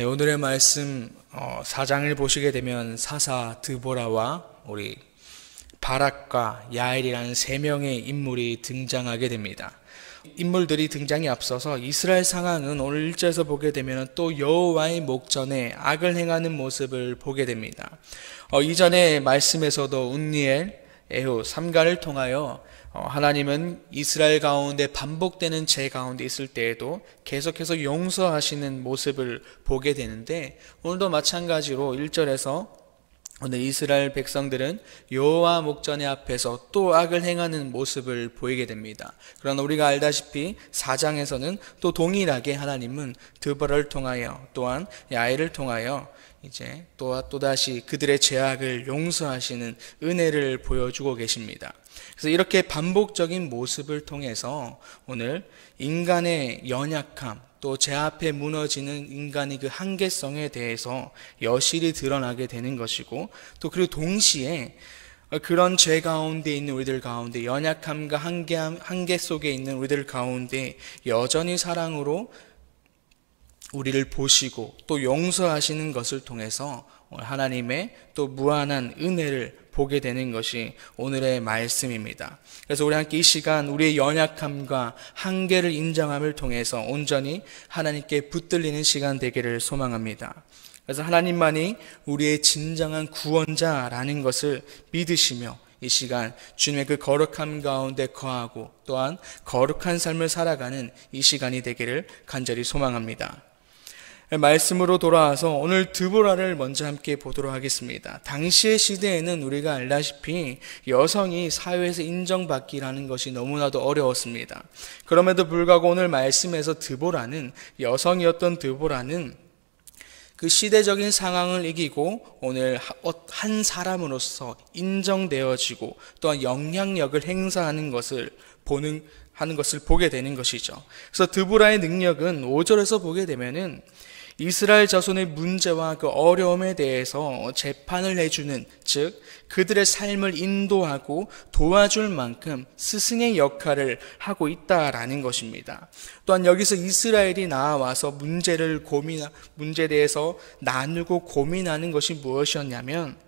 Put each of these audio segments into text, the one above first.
네, 오늘의 말씀 4장을 보시게 되면 사사 드보라와 우리 바락과 야엘이라는 세 명의 인물이 등장하게 됩니다. 인물들이 등장에 앞서서 이스라엘 상황은 오늘 1절에서 보게 되면 또 여호와의 목전에 악을 행하는 모습을 보게 됩니다. 이전의 말씀에서도 운니엘, 에후, 삼가를 통하여 하나님은 이스라엘 가운데 반복되는 죄 가운데 있을 때에도 계속해서 용서하시는 모습을 보게 되는데, 오늘도 마찬가지로 1절에서 오늘 이스라엘 백성들은 여호와 목전에 앞에서 또 악을 행하는 모습을 보이게 됩니다. 그러나 우리가 알다시피 4장에서는 또 동일하게 하나님은 드보라를 통하여 또한 야엘을 통하여 이제 또다시 그들의 죄악을 용서하시는 은혜를 보여주고 계십니다. 그래서 이렇게 반복적인 모습을 통해서 오늘 인간의 연약함, 또 제 앞에 무너지는 인간의 그 한계성에 대해서 여실히 드러나게 되는 것이고, 또 그리고 동시에 그런 죄 가운데 있는 우리들 가운데, 연약함과 한계 속에 있는 우리들 가운데 여전히 사랑으로 우리를 보시고 또 용서하시는 것을 통해서 하나님의 또 무한한 은혜를 보게 되는 것이 오늘의 말씀입니다. 그래서 우리 함께 이 시간 우리의 연약함과 한계를 인정함을 통해서 온전히 하나님께 붙들리는 시간 되기를 소망합니다. 그래서 하나님만이 우리의 진정한 구원자라는 것을 믿으시며 이 시간 주님의 그 거룩함 가운데 거하고 또한 거룩한 삶을 살아가는 이 시간이 되기를 간절히 소망합니다. 말씀으로 돌아와서 오늘 드보라를 먼저 함께 보도록 하겠습니다. 당시의 시대에는 우리가 알다시피 여성이 사회에서 인정받기라는 것이 너무나도 어려웠습니다. 그럼에도 불구하고 오늘 말씀에서 드보라는, 여성이었던 드보라는 그 시대적인 상황을 이기고 오늘 한 사람으로서 인정되어지고 또한 영향력을 행사하는 것을 보게 되는 것이죠. 그래서 드보라의 능력은 5절에서 보게 되면은 이스라엘 자손의 문제와 그 어려움에 대해서 재판을 해주는, 즉 그들의 삶을 인도하고 도와줄 만큼 스승의 역할을 하고 있다라는 것입니다. 또한 여기서 이스라엘이 나와서 문제에 대해서 나누고 고민하는 것이 무엇이었냐면,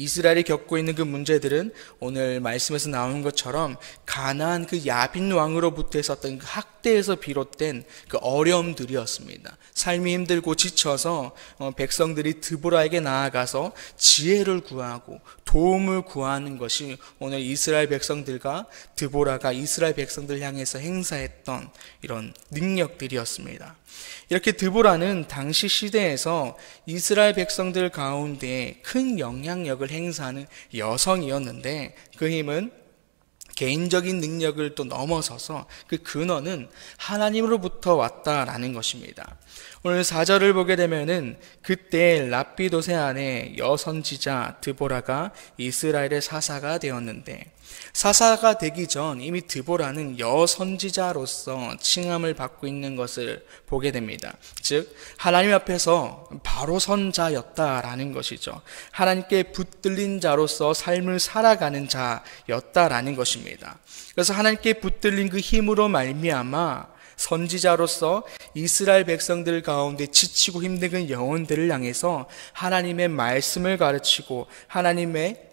이스라엘이 겪고 있는 그 문제들은 오늘 말씀에서 나오는 것처럼 가나안 그 야빈 왕으로부터 있었던 그 학대에서 비롯된 그 어려움들이었습니다. 삶이 힘들고 지쳐서 백성들이 드보라에게 나아가서 지혜를 구하고 도움을 구하는 것이 오늘 이스라엘 백성들과 드보라가 이스라엘 백성들 향해서 행사했던 이런 능력들이었습니다. 이렇게 드보라는 당시 시대에서 이스라엘 백성들 가운데 큰 영향력을 행사하는 여성이었는데, 그 힘은 개인적인 능력을 또 넘어서서 그 근원은 하나님으로부터 왔다라는 것입니다. 오늘 4절을 보게 되면은 그때 랍비도세 아내 여선지자 드보라가 이스라엘의 사사가 되었는데, 사사가 되기 전 이미 드보라는 여선지자로서 칭함을 받고 있는 것을 보게 됩니다. 즉 하나님 앞에서 바로 선 자였다라는 것이죠. 하나님께 붙들린 자로서 삶을 살아가는 자였다라는 것입니다. 그래서 하나님께 붙들린 그 힘으로 말미암아 선지자로서 이스라엘 백성들 가운데 지치고 힘든 그 영혼들을 향해서 하나님의 말씀을 가르치고 하나님의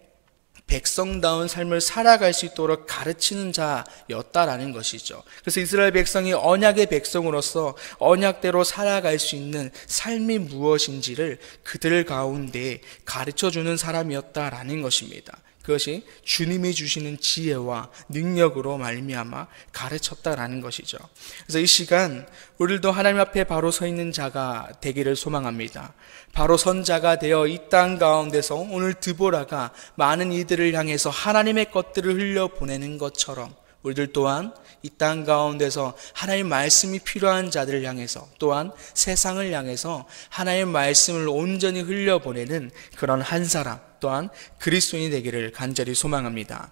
백성다운 삶을 살아갈 수 있도록 가르치는 자였다라는 것이죠. 그래서 이스라엘 백성이 언약의 백성으로서 언약대로 살아갈 수 있는 삶이 무엇인지를 그들 가운데 가르쳐주는 사람이었다라는 것입니다. 그것이 주님이 주시는 지혜와 능력으로 말미암아 가르쳤다라는 것이죠. 그래서 이 시간 우리도 하나님 앞에 바로 서 있는 자가 되기를 소망합니다. 바로 선 자가 되어 이 땅 가운데서 오늘 드보라가 많은 이들을 향해서 하나님의 것들을 흘려보내는 것처럼 우리들 또한 이 땅 가운데서 하나님의 말씀이 필요한 자들을 향해서 또한 세상을 향해서 하나님의 말씀을 온전히 흘려보내는 그런 한 사람, 또한 그리스도인이 되기를 간절히 소망합니다.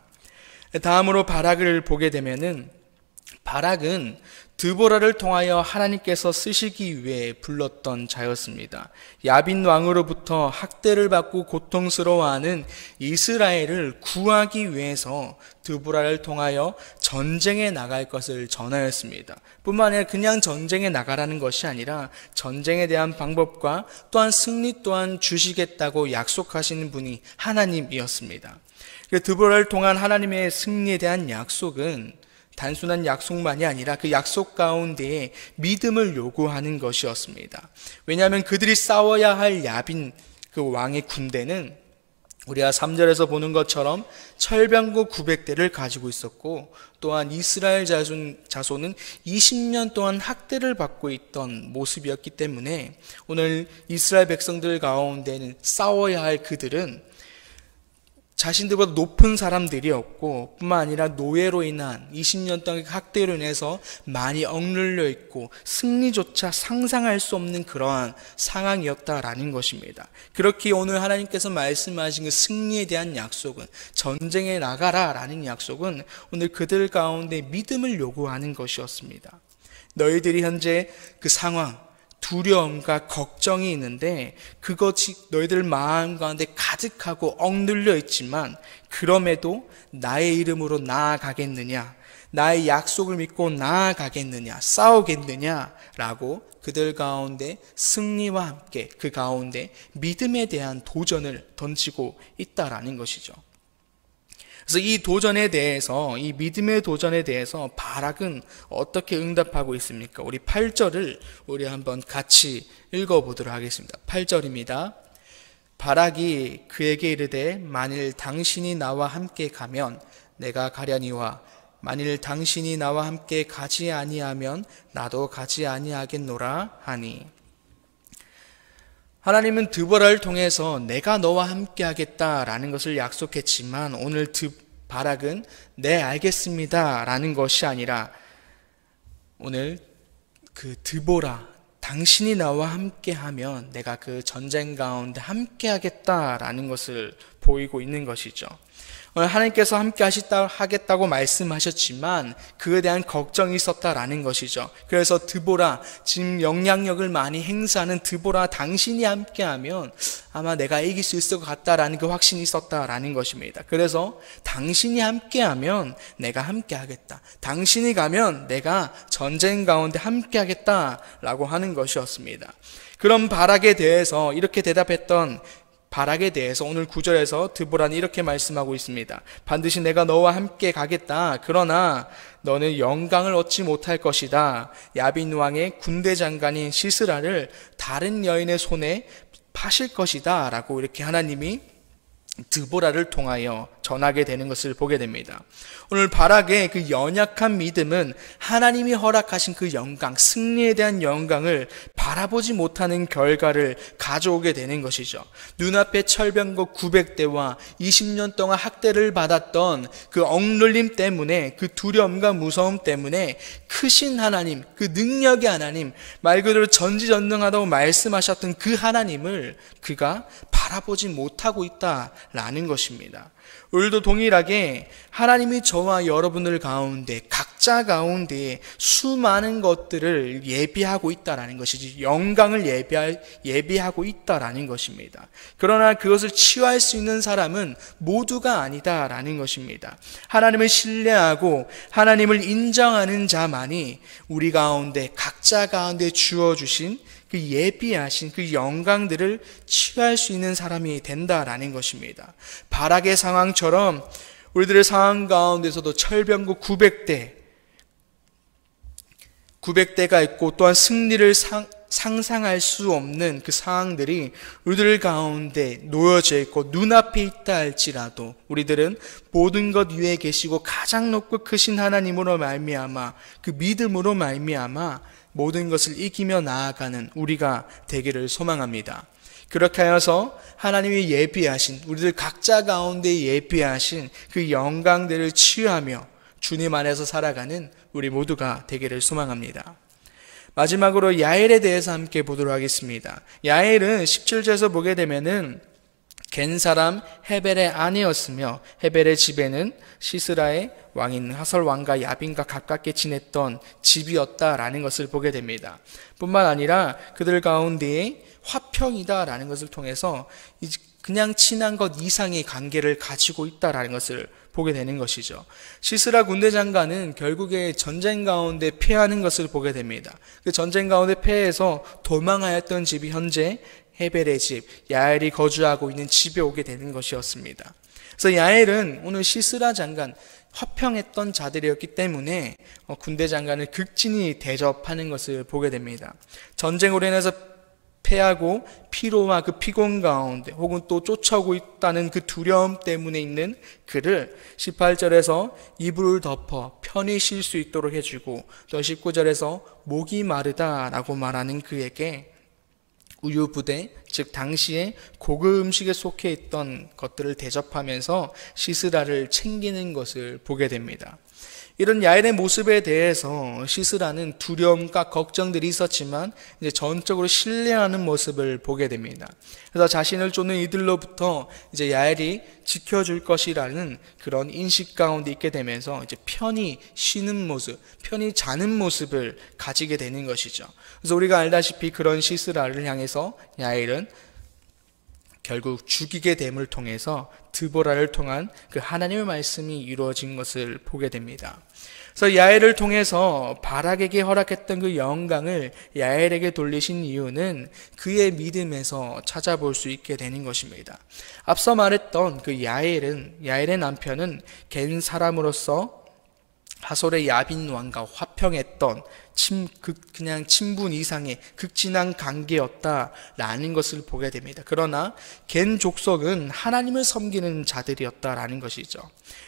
다음으로 바락을 보게 되면은 바락은 드보라를 통하여 하나님께서 쓰시기 위해 불렀던 자였습니다. 야빈 왕으로부터 학대를 받고 고통스러워하는 이스라엘을 구하기 위해서 드보라를 통하여 전쟁에 나갈 것을 전하였습니다. 뿐만 아니라 그냥 전쟁에 나가라는 것이 아니라 전쟁에 대한 방법과 또한 승리 또한 주시겠다고 약속하시는 분이 하나님이었습니다. 드보라를 통한 하나님의 승리에 대한 약속은 단순한 약속만이 아니라 그 약속 가운데에 믿음을 요구하는 것이었습니다. 왜냐하면 그들이 싸워야 할 야빈 그 왕의 군대는 우리가 3절에서 보는 것처럼 철병거 900대를 가지고 있었고, 또한 이스라엘 자손은 20년 동안 학대를 받고 있던 모습이었기 때문에 오늘 이스라엘 백성들 가운데는 싸워야 할 그들은 자신들보다 높은 사람들이었고, 뿐만 아니라 노예로 인한 20년 동안의 학대로 인해서 많이 억눌려 있고 승리조차 상상할 수 없는 그러한 상황이었다라는 것입니다. 그렇게 오늘 하나님께서 말씀하신 그 승리에 대한 약속은, 전쟁에 나가라라는 약속은 오늘 그들 가운데 믿음을 요구하는 것이었습니다. 너희들이 현재 그 상황, 두려움과 걱정이 있는데 그것이 너희들 마음 가운데 가득하고 억눌려 있지만, 그럼에도 나의 이름으로 나아가겠느냐, 나의 약속을 믿고 나아가겠느냐, 싸우겠느냐 라고 그들 가운데 승리와 함께 그 가운데 믿음에 대한 도전을 던지고 있다라는 것이죠. 그래서 이 도전에 대해서, 이 믿음의 도전에 대해서 바락은 어떻게 응답하고 있습니까? 우리 8절을 우리 한번 같이 읽어보도록 하겠습니다. 8절입니다. 바락이 그에게 이르되 만일 당신이 나와 함께 가면 내가 가려니와 만일 당신이 나와 함께 가지 아니하면 나도 가지 아니하겠노라 하니. 하나님은 드보라를 통해서 내가 너와 함께 하겠다라는 것을 약속했지만, 오늘 바락은 네 알겠습니다 라는 것이 아니라 오늘 그 드보라, 당신이 나와 함께 하면 내가 그 전쟁 가운데 함께 하겠다라는 것을 보이고 있는 것이죠. 오늘 하나님께서 함께 하겠다고 말씀하셨지만 그에 대한 걱정이 있었다라는 것이죠. 그래서 드보라, 지금 영향력을 많이 행사하는 드보라, 당신이 함께하면 아마 내가 이길 수 있을 것 같다라는 그 확신이 있었다라는 것입니다. 그래서 당신이 함께하면 내가 함께하겠다, 당신이 가면 내가 전쟁 가운데 함께하겠다라고 하는 것이었습니다. 그럼 바락에 대해서 이렇게 대답했던 바락에 대해서 오늘 9절에서 드보라는 이렇게 말씀하고 있습니다. 반드시 내가 너와 함께 가겠다. 그러나 너는 영광을 얻지 못할 것이다. 야빈 왕의 군대 장관인 시스라를 다른 여인의 손에 파실 것이다 라고 이렇게 하나님이 드보라를 통하여 전하게 되는 것을 보게 됩니다. 오늘 바락의 그 연약한 믿음은 하나님이 허락하신 그 영광, 승리에 대한 영광을 바라보지 못하는 결과를 가져오게 되는 것이죠. 눈앞에 철병거 900대와 20년 동안 학대를 받았던 그 억눌림 때문에, 그 두려움과 무서움 때문에 크신 하나님, 그 능력의 하나님, 말 그대로 전지전능하다고 말씀하셨던 그 하나님을 그가 바라보지 못하고 있다라는 것입니다. 오늘도 동일하게 하나님이 저와 여러분들 가운데, 각자 가운데 수많은 것들을 예비하고 있다라는 것이지, 영광을 예비하고 있다라는 것입니다. 그러나 그것을 취할 수 있는 사람은 모두가 아니다라는 것입니다. 하나님을 신뢰하고 하나님을 인정하는 자만이 우리 가운데, 각자 가운데 주어주신 그 예비하신 그 영광들을 취할 수 있는 사람이 된다라는 것입니다. 바락의 상황처럼 우리들의 상황 가운데서도 철병거 900대가 있고, 또한 승리를 상상할 수 없는 그 상황들이 우리들 가운데 놓여져 있고 눈앞에 있다 할지라도, 우리들은 모든 것 위에 계시고 가장 높고 크신 하나님으로 말미암아, 그 믿음으로 말미암아 모든 것을 이기며 나아가는 우리가 되기를 소망합니다. 그렇게 하여서 하나님이 예비하신, 우리들 각자 가운데 예비하신 그 영광들을 취하며 주님 안에서 살아가는 우리 모두가 되기를 소망합니다. 마지막으로 야엘에 대해서 함께 보도록 하겠습니다. 야엘은 17절에서 보게 되면은 겐 사람 헤벨의 아내였으며 헤벨의 집에는 시스라의 왕인 하설 왕과 야빈과 가깝게 지냈던 집이었다라는 것을 보게 됩니다. 뿐만 아니라 그들 가운데에 화평이다라는 것을 통해서 그냥 친한 것 이상의 관계를 가지고 있다라는 것을 보게 되는 것이죠. 시스라 군대 장관은 결국에 전쟁 가운데 패하는 것을 보게 됩니다. 그 전쟁 가운데 패해서 도망하였던 집이 현재 헤벨의 집, 야엘이 거주하고 있는 집에 오게 되는 것이었습니다. 그래서 야엘은 오늘 시스라 장관, 화평했던 자들이었기 때문에 군대 장관을 극진히 대접하는 것을 보게 됩니다. 전쟁으로 인해서 패하고 피로와 그 피곤 가운데 혹은 또 쫓아오고 있다는 그 두려움 때문에 있는 그를 18절에서 이불을 덮어 편히 쉴 수 있도록 해주고, 또 19절에서 목이 마르다라고 말하는 그에게 우유부대, 즉 당시에 고급 음식에 속해 있던 것들을 대접하면서 시스라를 챙기는 것을 보게 됩니다. 이런 야엘의 모습에 대해서 시스라는 두려움과 걱정들이 있었지만 이제 전적으로 신뢰하는 모습을 보게 됩니다. 그래서 자신을 쫓는 이들로부터 이제 야엘이 지켜줄 것이라는 그런 인식 가운데 있게 되면서 이제 편히 쉬는 모습, 편히 자는 모습을 가지게 되는 것이죠. 그래서 우리가 알다시피 그런 시스라를 향해서 야엘은 결국 죽이게 됨을 통해서 드보라를 통한 그 하나님의 말씀이 이루어진 것을 보게 됩니다. 그래서 야엘을 통해서 바락에게 허락했던 그 영광을 야엘에게 돌리신 이유는 그의 믿음에서 찾아볼 수 있게 되는 것입니다. 앞서 말했던 그 야엘의 남편은 겐 사람으로서 하솔의 야빈 왕과 화평했던 그냥 친분 이상의 극진한 관계였다라는 것을 보게 됩니다. 그러나 겐 족속은 하나님을 섬기는 자들이었다라는 것이죠.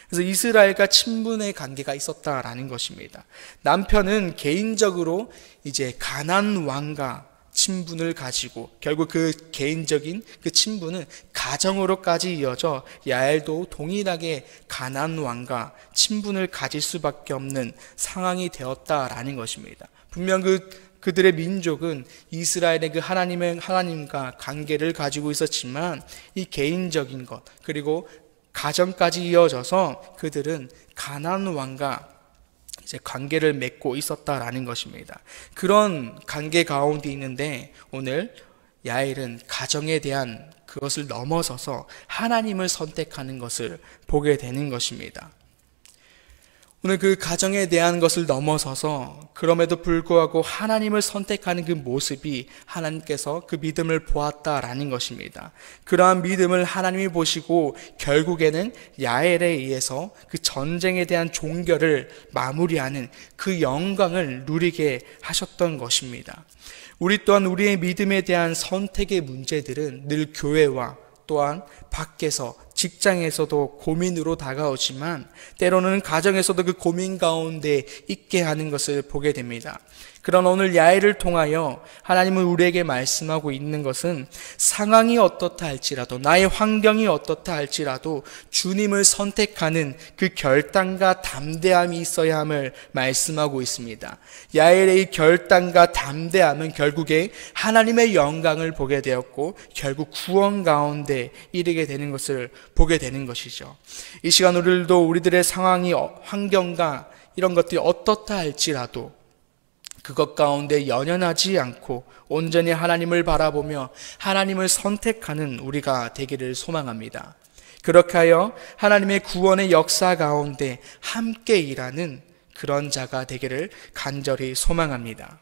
그래서 이스라엘과 친분의 관계가 있었다라는 것입니다. 남편은 개인적으로 이제 가나안 왕과 친분을 가지고 결국 그 개인적인 그 친분은 가정으로까지 이어져 야엘도 동일하게 가나안 왕과 친분을 가질 수밖에 없는 상황이 되었다라는 것입니다. 분명 그들의 민족은 이스라엘의 그 하나님과 관계를 가지고 있었지만 이 개인적인 것 그리고 가정까지 이어져서 그들은 가나안 왕과 이제 관계를 맺고 있었다라는 것입니다. 그런 관계 가운데 있는데 오늘 야엘은 가정에 대한 그것을 넘어서서 하나님을 선택하는 것을 보게 되는 것입니다. 오늘 그 가정에 대한 것을 넘어서서 그럼에도 불구하고 하나님을 선택하는 그 모습이 하나님께서 그 믿음을 보았다라는 것입니다. 그러한 믿음을 하나님이 보시고 결국에는 야엘에 의해서 그 전쟁에 대한 종결을 마무리하는 그 영광을 누리게 하셨던 것입니다. 우리 또한 우리의 믿음에 대한 선택의 문제들은 늘 교회와 또한 밖에서 직장에서도 고민으로 다가오지만 때로는 가정에서도 그 고민 가운데 있게 하는 것을 보게 됩니다. 그러나 오늘 야엘을 통하여 하나님은 우리에게 말씀하고 있는 것은 상황이 어떻다 할지라도 나의 환경이 어떻다 할지라도 주님을 선택하는 그 결단과 담대함이 있어야 함을 말씀하고 있습니다. 야엘의 이 결단과 담대함은 결국에 하나님의 영광을 보게 되었고 결국 구원 가운데 이르게 되는 것을 보게 되는 것이죠. 이 시간 우리들의 상황이 환경과 이런 것들이 어떻다 할지라도 그것 가운데 연연하지 않고 온전히 하나님을 바라보며 하나님을 선택하는 우리가 되기를 소망합니다. 그렇게 하여 하나님의 구원의 역사 가운데 함께 일하는 그런 자가 되기를 간절히 소망합니다.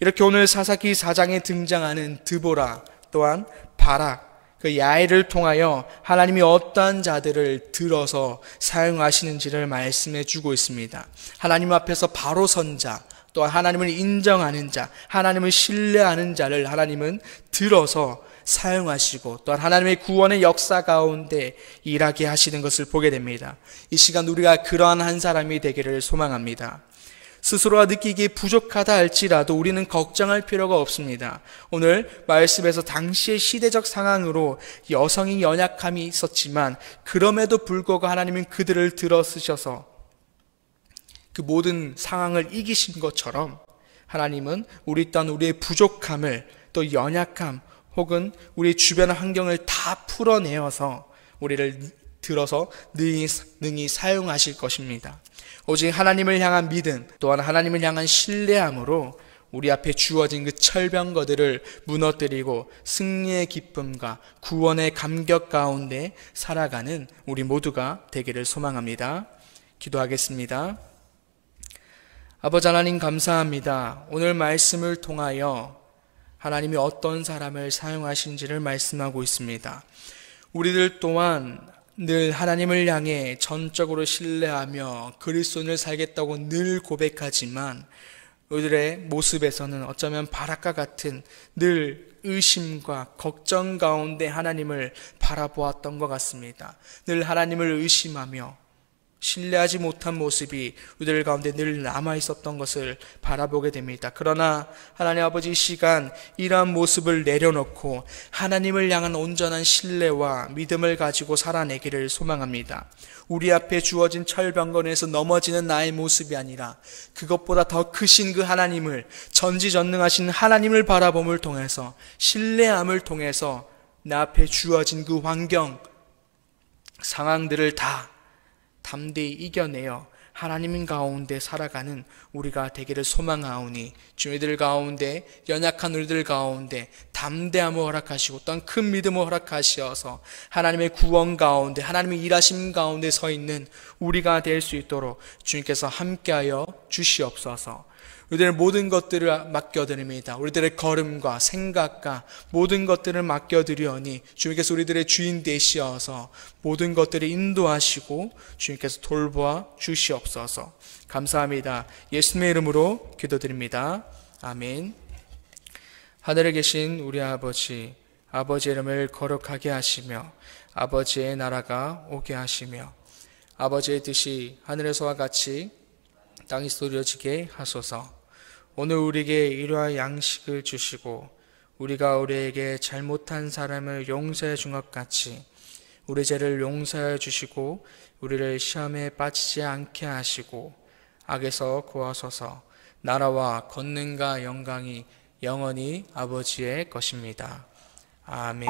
이렇게 오늘 사사기 4장에 등장하는 드보라 또한 바락 그 야엘을 통하여 하나님이 어떠한 자들을 들어서 사용하시는지를 말씀해 주고 있습니다. 하나님 앞에서 바로 선 자, 또한 하나님을 인정하는 자, 하나님을 신뢰하는 자를 하나님은 들어서 사용하시고 또한 하나님의 구원의 역사 가운데 일하게 하시는 것을 보게 됩니다. 이 시간 우리가 그러한 한 사람이 되기를 소망합니다. 스스로가 느끼기에 부족하다 할지라도 우리는 걱정할 필요가 없습니다. 오늘 말씀에서 당시의 시대적 상황으로 여성의 연약함이 있었지만 그럼에도 불구하고 하나님은 그들을 들어쓰셔서 그 모든 상황을 이기신 것처럼 하나님은 우리 또한 우리의 부족함을 또 연약함 혹은 우리 주변 환경을 다 풀어내어서 우리를 들어서 능히 사용하실 것입니다. 오직 하나님을 향한 믿음, 또한 하나님을 향한 신뢰함으로 우리 앞에 주어진 그 철병거들을 무너뜨리고 승리의 기쁨과 구원의 감격 가운데 살아가는 우리 모두가 되기를 소망합니다. 기도하겠습니다. 아버지 하나님, 감사합니다. 오늘 말씀을 통하여 하나님이 어떤 사람을 사용하신지를 말씀하고 있습니다. 우리들 또한 늘 하나님을 향해 전적으로 신뢰하며 그리스도인을 살겠다고 늘 고백하지만 우리들의 모습에서는 어쩌면 바락과 같은 늘 의심과 걱정 가운데 하나님을 바라보았던 것 같습니다. 늘 하나님을 의심하며 신뢰하지 못한 모습이 우리들 가운데 늘 남아있었던 것을 바라보게 됩니다. 그러나 하나님 아버지, 이 시간 이러한 모습을 내려놓고 하나님을 향한 온전한 신뢰와 믿음을 가지고 살아내기를 소망합니다. 우리 앞에 주어진 철병건에서 넘어지는 나의 모습이 아니라 그것보다 더 크신 그 하나님을, 전지전능하신 하나님을 바라봄을 통해서, 신뢰함을 통해서 내 앞에 주어진 그 환경, 상황들을 다 담대히 이겨내어 하나님 가운데 살아가는 우리가 되기를 소망하오니, 주님들 가운데, 연약한 우리들 가운데 담대함을 허락하시고 또한 큰 믿음을 허락하시어서 하나님의 구원 가운데, 하나님의 일하심 가운데 서 있는 우리가 될 수 있도록 주님께서 함께하여 주시옵소서. 우리들의 모든 것들을 맡겨드립니다. 우리들의 걸음과 생각과 모든 것들을 맡겨드리오니 주님께서 우리들의 주인 되시어서 모든 것들을 인도하시고 주님께서 돌보아 주시옵소서. 감사합니다. 예수님의 이름으로 기도드립니다. 아멘. 하늘에 계신 우리 아버지, 아버지의 이름을 거룩하게 하시며 아버지의 나라가 오게 하시며 아버지의 뜻이 하늘에서와 같이 땅에서 이루어지게 하소서. 오늘 우리에게 일용할 양식을 주시고 우리가 우리에게 잘못한 사람을 용서해 준 것 같이 우리 죄를 용서해 주시고 우리를 시험에 빠지지 않게 하시고 악에서 구하소서. 나라와 권능과 영광이 영원히 아버지의 것입니다. 아멘.